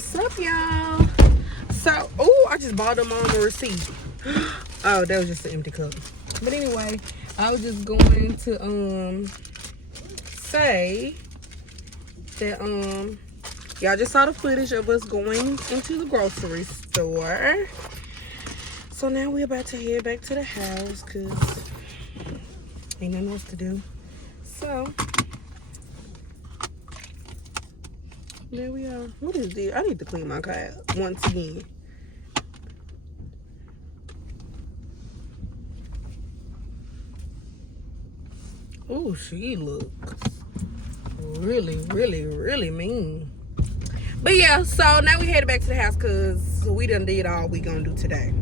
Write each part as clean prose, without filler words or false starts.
What's up, y'all? So, oh, I just bought them on the receipt. Oh, that was just an empty cup. But anyway, I was just going to say that y'all just saw the footage of us going into the grocery store. So now we're about to head back to the house because ain't nothing else to do. So there we are. What is this? I need to clean my car once again. Oh, she looks really mean. But yeah, so now we headed back to the house because we done did all we gonna do today.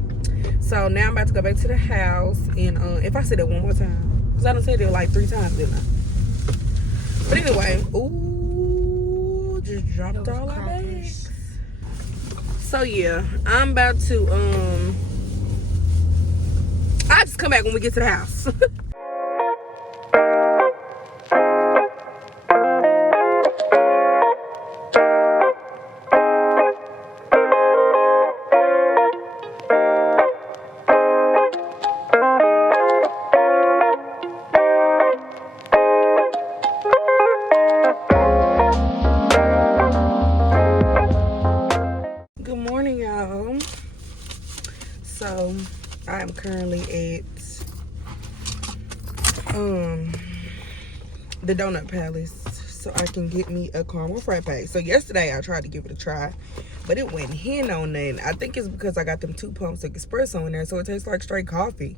So now I'm about to go back to the house, and if I say that one more time, because I done said it like 3 times, didn't I? But anyway, ooh, just dropped all our bags. So yeah, I'm about to I'll just come back when we get to the house. Good morning, y'all. So I am currently at the Donut Palace so I can get me a caramel frappe. So yesterday I tried to give it a try, but it went hen on that. I think it's because I got them 2 pumps of espresso in there, so it tastes like straight coffee.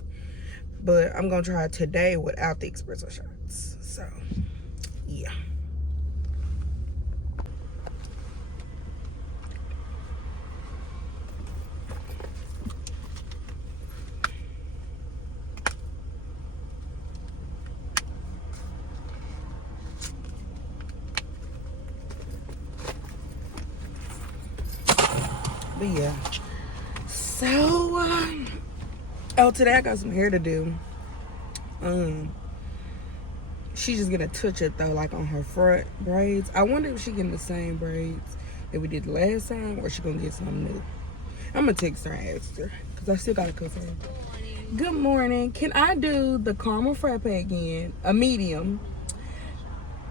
But I'm gonna try it today without the espresso shots. So yeah. But yeah. So oh, today I got some hair to do. She's just gonna touch it though, like on her front braids. I wonder if she getting the same braids that we did the last time, or she gonna get something new. I'm gonna text her and ask her because I still gotta confirm. Good morning. Can I do the caramel frappe again? A medium.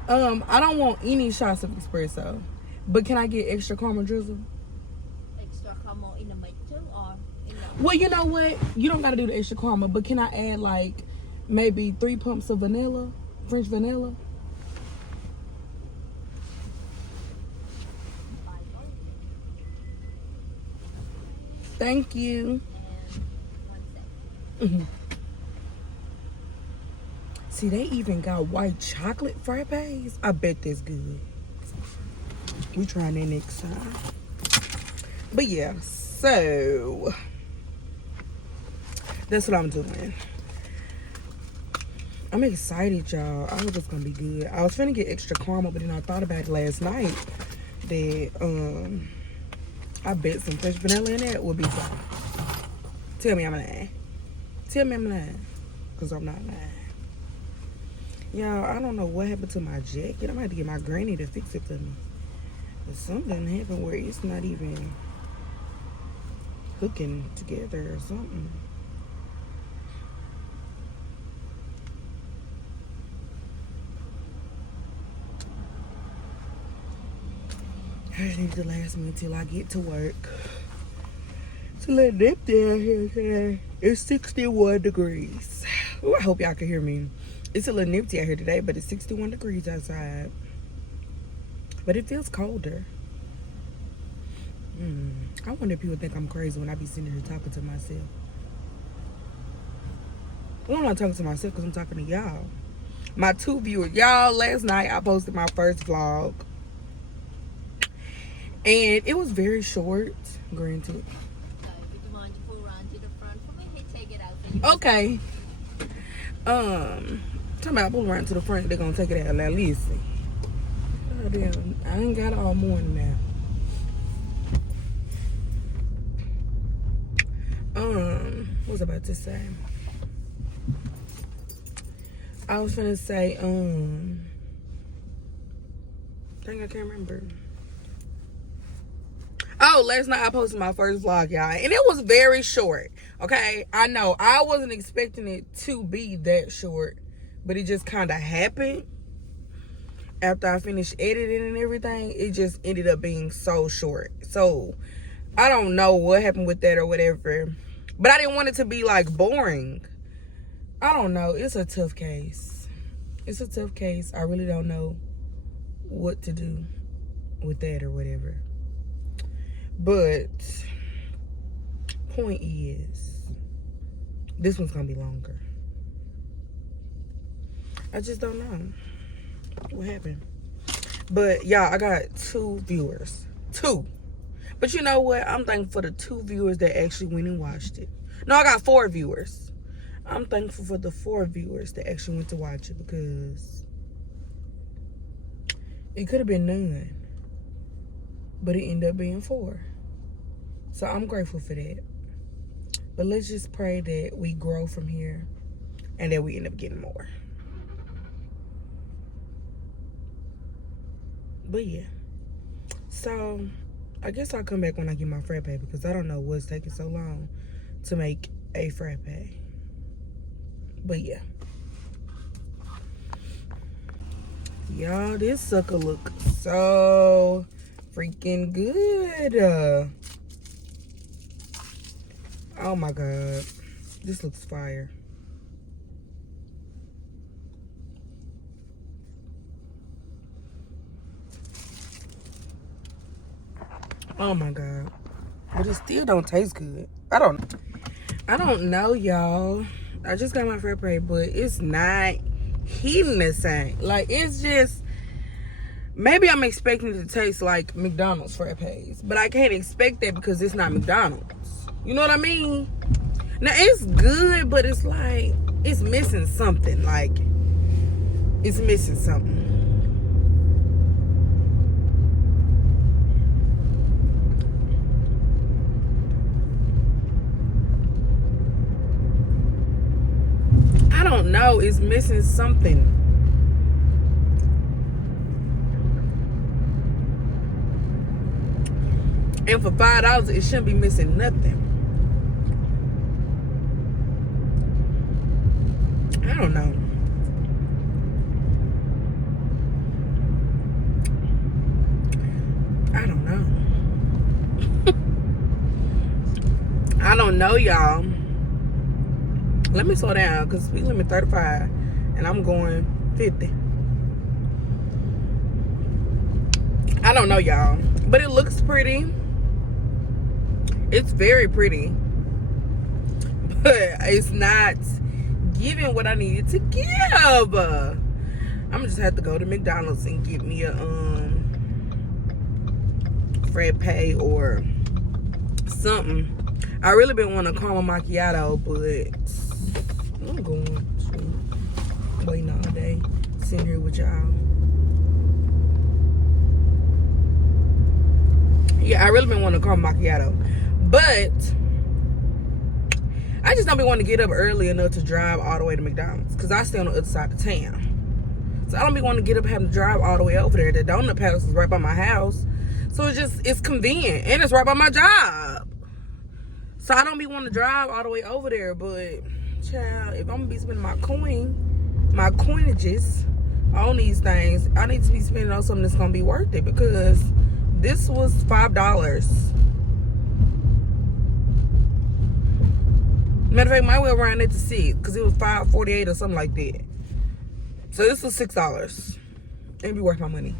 I don't want any shots of espresso, but can I get extra caramel drizzle? Extra caramel in the middle or in the... Well, you know what? You don't gotta do the extra caramel, but can I add like maybe 3 pumps of vanilla? French vanilla. Thank you. And 1 second. See, they even got white chocolate frappes. I bet that's good. We trying that next time. But yeah, so that's what I'm doing. I'm excited, y'all. I hope it's gonna be good. I was finna get extra caramel, but then I thought about it last night that I bet some fresh vanilla in there would be fine. Tell me I'm lying. Tell me I'm lying. Because I'm not lying. Y'all, I don't know what happened to my jacket. I'm gonna have to get my granny to fix it for me. But something happened where it's not even hooking together or something. I just need to last me until I get to work. It's a little nifty out here today. It's 61 degrees. Ooh, I hope y'all can hear me. It's a little nifty out here today, but it's 61 degrees outside. But it feels colder. I wonder if people think I'm crazy when I be sitting here talking to myself. Well, I'm not talking to myself because I'm talking to y'all. My 2 viewers. Y'all, last night I posted my first vlog. And it was very short, granted. Would you mind to pull around to the front for me? Hey, take it out. For you. Okay. Talking about pull around to the front, they're gonna take it out. Now listen. Oh damn, I ain't got it all morning now. What was I about to say? I was finna say, dang, I can't remember. Oh, last night I posted my first vlog, y'all, and it was very short. Okay, I know I wasn't expecting it to be that short, but it just kind of happened. After I finished editing and everything, it just ended up being so short. So I don't know what happened with that or whatever, but I didn't want it to be like boring. I don't know. It's a tough case. It's a tough case. I really don't know what to do with that or whatever. But point is, this one's gonna be longer. I just don't know what happened. But y'all, I got 2 viewers. 2. But you know what? I'm thankful for the 2 viewers that actually went and watched it. No, I got 4 viewers. I'm thankful for the 4 viewers that actually went to watch it, because it could have been none, but it ended up being 4. So I'm grateful for that. But let's just pray that we grow from here and that we end up getting more. But yeah. So I guess I'll come back when I get my frappe, because I don't know what's taking so long to make a frappe. But yeah. Y'all, this sucker look so freaking good. Oh my God. This looks fire. Oh my God. But it still don't taste good. I don't know, y'all. I just got my frappe, but it's not hitting the same. Like, it's just, maybe I'm expecting it to taste like McDonald's frappes, but I can't expect that because it's not McDonald's. You know what I mean? Now, it's good, but it's like, it's missing something. Like, it's missing something. I don't know. It's missing something. And for $5, it shouldn't be missing nothing. I don't know. I don't know. I don't know, y'all. Let me slow down, because speed limit 35 and I'm going 50. I don't know, y'all, but it looks pretty. It's very pretty, but it's not giving what I needed to give. I'm gonna just have to go to McDonald's and get me a frappe or something. I really been wanting a caramel macchiato, but I'm going to waiting all day, sitting here with y'all. Yeah, I really been wanting a caramel macchiato, but I just don't be wanting to get up early enough to drive all the way to McDonald's, because I stay on the other side of town. So I don't be wanting to get up having to drive all the way over there. The donut palace is right by my house, so it's convenient, and it's right by my job. So I don't be wanting to drive all the way over there. But child, if I'm gonna be spending my coinages on these things, I need to be spending on something that's gonna be worth it, because this was $5. Matter of fact, might well round it to 6, because it was $5.48 or something like that. So this was $6. It'd be worth my money.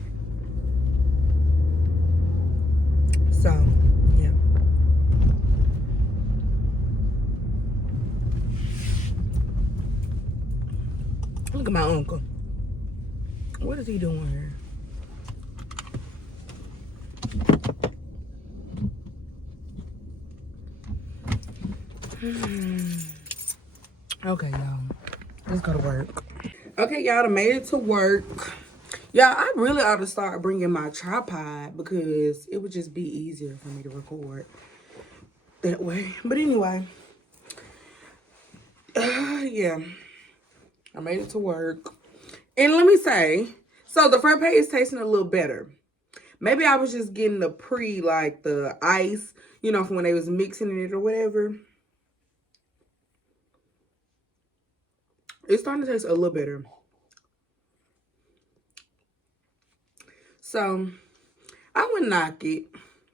So yeah. Look at my uncle. What is he doing here? Okay, y'all. Let's go to work. Okay, y'all, I made it to work. Y'all, I really ought to start bringing my tripod, because it would just be easier for me to record that way. But anyway, yeah, I made it to work. And let me say, so the frappe is tasting a little better. Maybe I was just getting the like the ice, you know, from when they was mixing it or whatever. It's starting to taste a little better. So, I wouldn't knock it.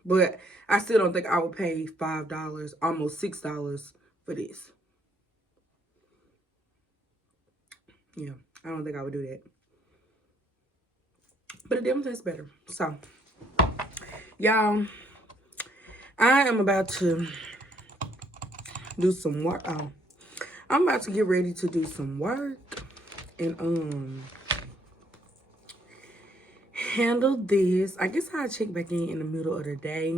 But I still don't think I would pay $5, almost $6 for this. Yeah, I don't think I would do that. But it definitely tastes better. So, y'all, I am about to do some work. Oh, I'm about to get ready to do some work and handle this. I guess I'll check back in the middle of the day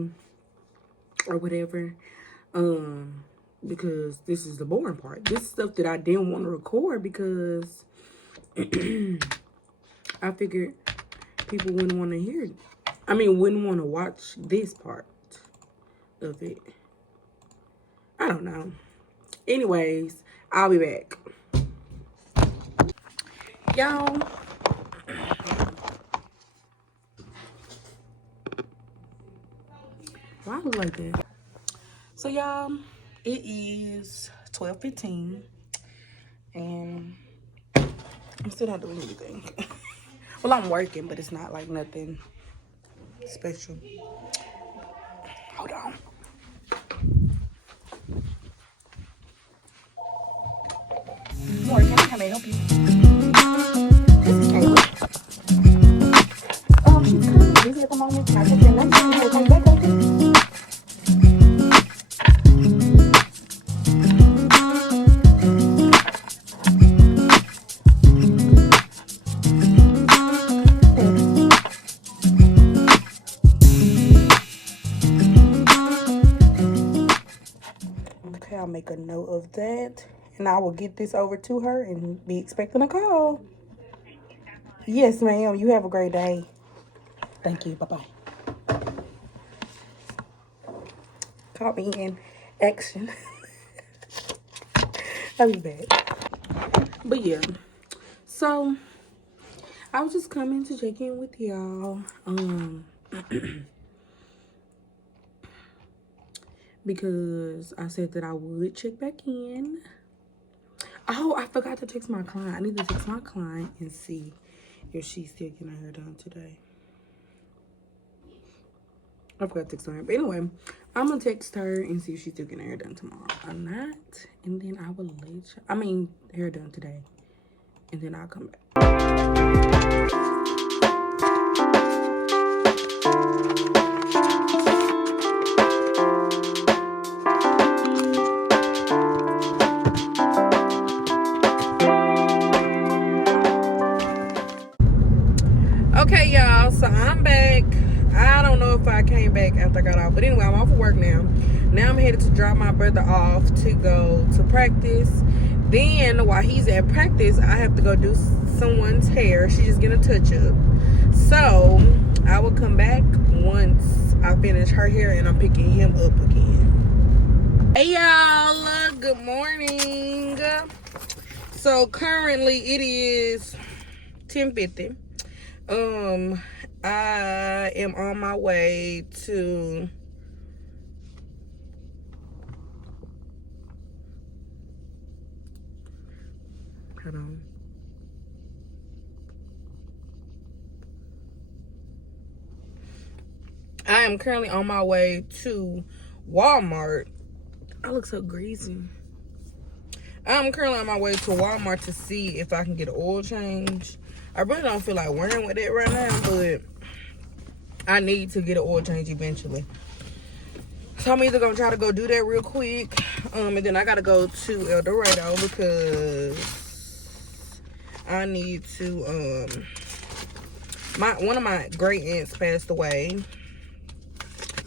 or whatever. Because this is the boring part. This is stuff that I didn't want to record because I figured people wouldn't want to hear it. I mean, wouldn't want to watch this part of it. I don't know. Anyways, I'll be back. Y'all. Why I look like that? So, y'all, it is 12:15. And I'm still not doing anything. Well, I'm working, but it's not like nothing special. Hold on. Morgan, how may I help you? This is Kayla. She's kind of busy at the moment. Can I take your number and we'll come back, okay? Okay, I'll make a note of that. And I will get this over to her and be expecting a call. Yes, ma'am. You have a great day. Thank you. Bye-bye. Caught me in action. I'll be back. But yeah. So, I was just coming to check in with y'all. Because I said that I would check back in. Oh, I forgot to text my client. I need to text my client and see if she's still getting her hair done today. I forgot to text her. But anyway, I'm going to text her and see if she's still getting her hair done tomorrow or not. And then I will let you... I mean, hair done today. And then I'll come back. Okay, y'all, so I'm back. I don't know if I came back after I got off, but anyway, I'm off of work now. Now I'm headed to drop my brother off to go to practice. Then while he's at practice, I have to go do someone's hair. She's just getting a touch-up. So I will come back once I finish her hair and I'm picking him up again. Hey y'all, good morning. So currently it is 10:50. I am on my way to hold on. I am currently on my way to Walmart. I look so greasy. I'm currently on my way to Walmart to see if I can get an oil change. I really don't feel like worrying with it right now, but I need to get an oil change eventually. So I'm either gonna try to go do that real quick, and then I gotta go to El Dorado because I need to. One of my great aunts passed away,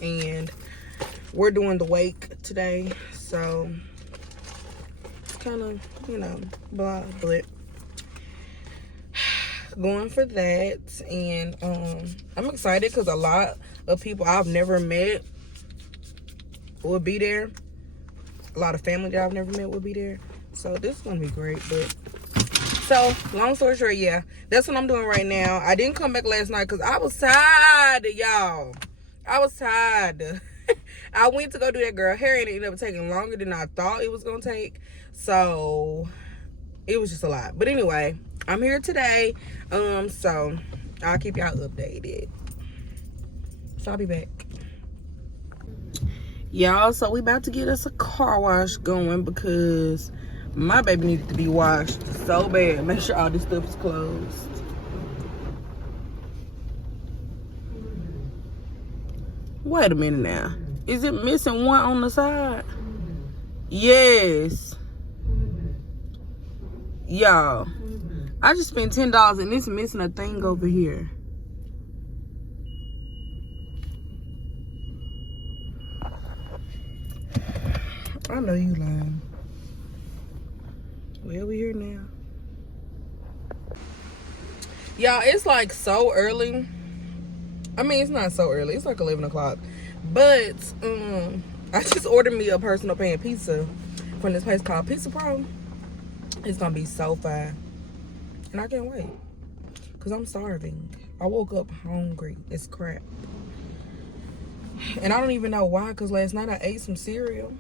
and we're doing the wake today, so it's kind of, you know, blah, but going for that. And I'm excited because a lot of people I've never met will be there. A lot of family that I've never met will be there, so this is gonna be great. But So, long story short, yeah, that's what I'm doing right now. I didn't come back last night because I was tired, y'all. I was tired. I went to go do that girl hair and it ended up taking longer than I thought it was going to take. So, it was just a lot. But anyway, I'm here today. So, I'll keep y'all updated. So, I'll be back. Y'all, so we about to get us a car wash going because my baby needed to be washed so bad. Make sure all this stuff is closed. Wait a minute now. Is it missing one on the side? Yes. Y'all, I just spent $10 and it's missing a thing over here. I know you lying. Well, we here now. Y'all, it's like so early. I mean, it's not so early. It's like 11 o'clock. But, I just ordered me a personal pan pizza from this place called Pizza Pro. It's gonna be so fine. And I can't wait. Because I'm starving. I woke up hungry as crap. And I don't even know why, because last night I ate some cereal.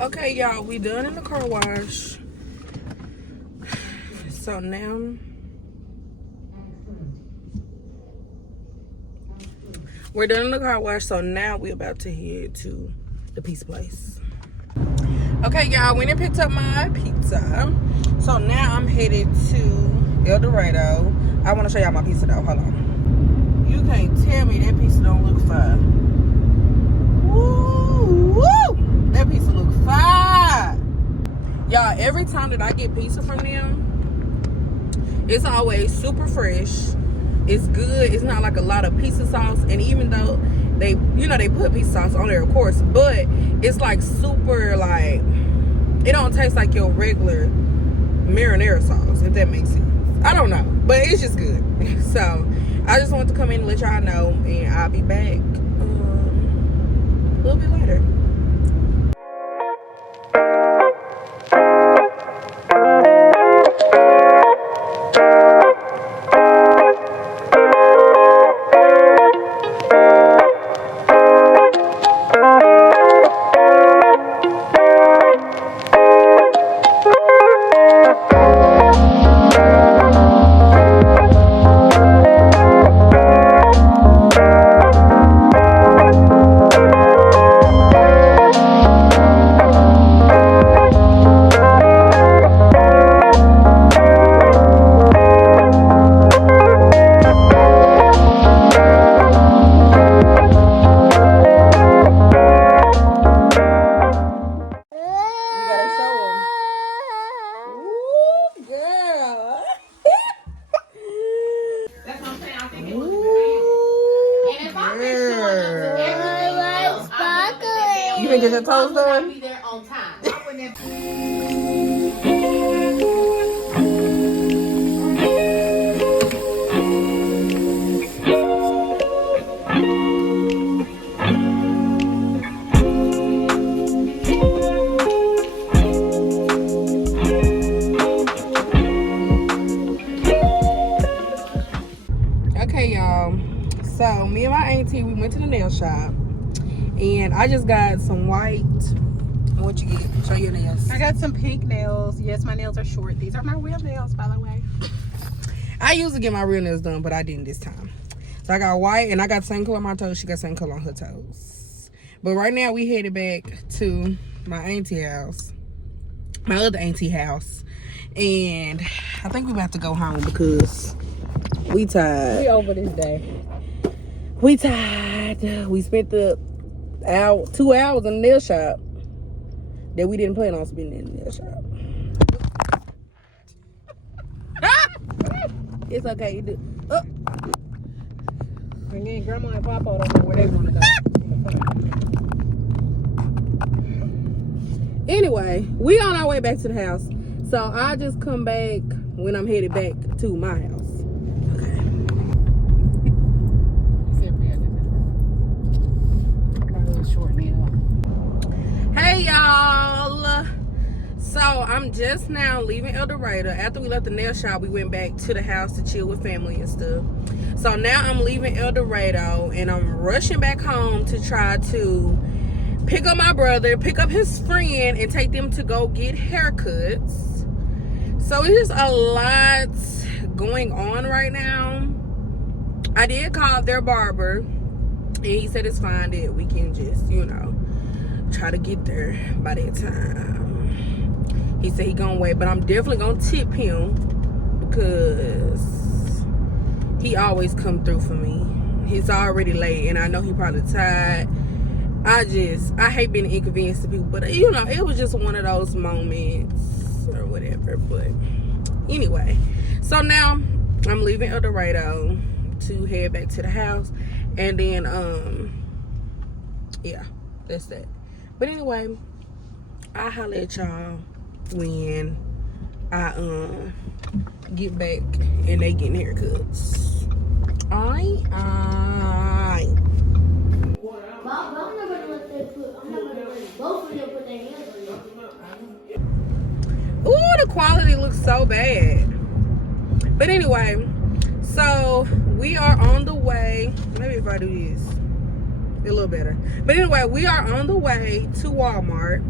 Okay, y'all, we done in the car wash. So now we're done in the car wash. So now we're about to head to the pizza place. Okay, y'all, went and picked up my pizza. So now I'm headed to El Dorado. I want to show y'all my pizza though. Hold on. You can't tell me that pizza don't look fine. Woo! Woo! That pizza look fine. Y'all, every time that I get pizza from them, it's always super fresh. It's good. It's not like a lot of pizza sauce. And even though they, they put pizza sauce on there, of course, but it's like super, like, it don't taste like your regular marinara sauce, if that makes sense. I don't know, but it's just good. So I just wanted to come in and let y'all know, and I'll be back a little bit later. You can get your toes done? Be there on time. Okay, y'all. So me and my auntie, we went to the nail shop. And I just got some white. What you get? Show your nails. I got some pink nails. Yes, my nails are short. These are my real nails, by the way. I usually get my real nails done, but I didn't this time. So I got white, and I got the same color on my toes. She got the same color on her toes. But right now, we headed back to my auntie house. My other auntie house. And I think we about to go home because we tired. We over this day. We tired. We spent the 2 hours in the nail shop. that we didn't plan on spending in the nail shop. It's okay. You do. Oh. And then Grandma and Papa don't know where they want to go. Anyway, we on our way back to the house. So I just come back when I'm headed back to my house. Okay. Hey y'all. So I'm just now leaving El Dorado. After we left the nail shop, we went back to the house to chill with family and stuff. So now I'm leaving El Dorado and I'm rushing back home to try to pick up my brother, pick up his friend, and take them to go get haircuts. So it's just a lot going on right now. I did call their barber and he said it's fine that we can just, you know, try to get there by that time. He said he gonna wait, but I'm definitely gonna tip him because he always come through for me. He's already late and I know he probably tired. I hate being inconvenienced to people, but you know, it was just one of those moments or whatever. But anyway, so now I'm leaving El Dorado to head back to the house, and then yeah, that's that. But anyway, I'll holler at y'all when I get back and they getting haircuts. Alright. I'm not gonna let both of them put their hands on you. Ooh, the quality looks so bad. But anyway, so we are on the way. Maybe if I do this, a little better. But anyway, we are on the way to Walmart.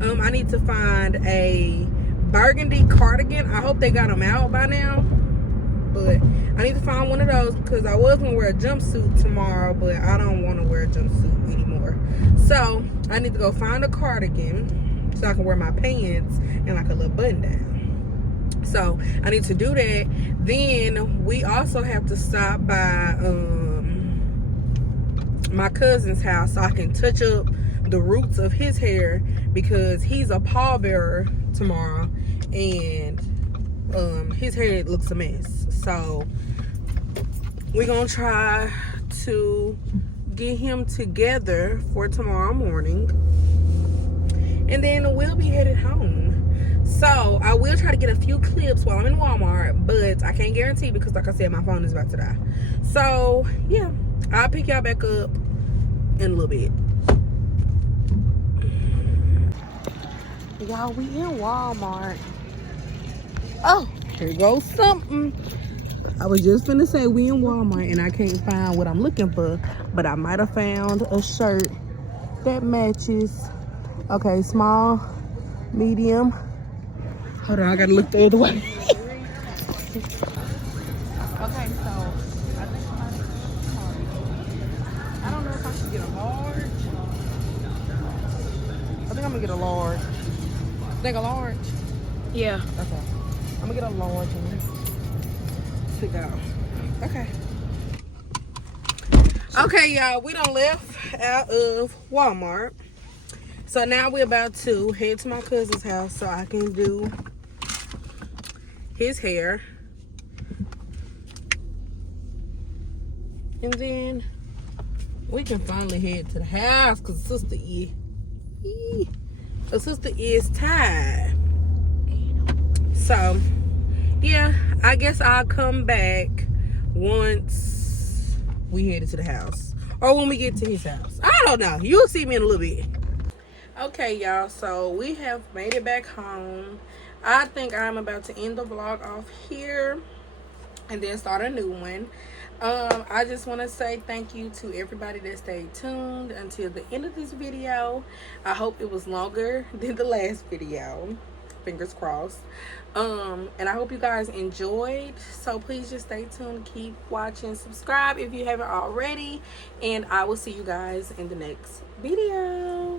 I need to find a burgundy cardigan. I hope they got them out by now. But I need to find one of those because I was going to wear a jumpsuit tomorrow, but I don't want to wear a jumpsuit anymore. So I need to go find a cardigan so I can wear my pants and like a little button down. So I need to do that. Then we also have to stop by my cousin's house so I can touch up the roots of his hair because he's a pallbearer tomorrow and his hair looks a mess. So we're gonna try to get him together for tomorrow morning and then we'll be headed home. So I will try to get a few clips while I'm in Walmart, but I can't guarantee because like I said, my phone is about to die. So yeah, I'll pick y'all back up in a little bit. Y'all, we in Walmart. Oh, here goes something. I was just finna say we in Walmart and I can't find what I'm looking for, but I might have found a shirt that matches. Okay, small, medium. Hold on, I gotta look the other way. Okay, so I think I don't know if I should get a large. I think I'm gonna get a large. Think a large? Yeah. Okay. I'm gonna get a large one to go. Okay. Okay, y'all, we done left out of Walmart. So now we're about to head to my cousin's house so I can do his hair. And then we can finally head to the house because sister is tired. So yeah, I guess I'll come back once we headed to the house or when we get to his house. I don't know, you'll see me in a little bit. Okay, y'all, so we have made it back home. I think I'm about to end the vlog off here and then start a new one. I just want to say thank you to everybody that stayed tuned until the end of this video. I hope it was longer than the last video, fingers crossed. And I hope you guys enjoyed, so please just stay tuned, keep watching, subscribe if you haven't already, and I will see you guys in the next video.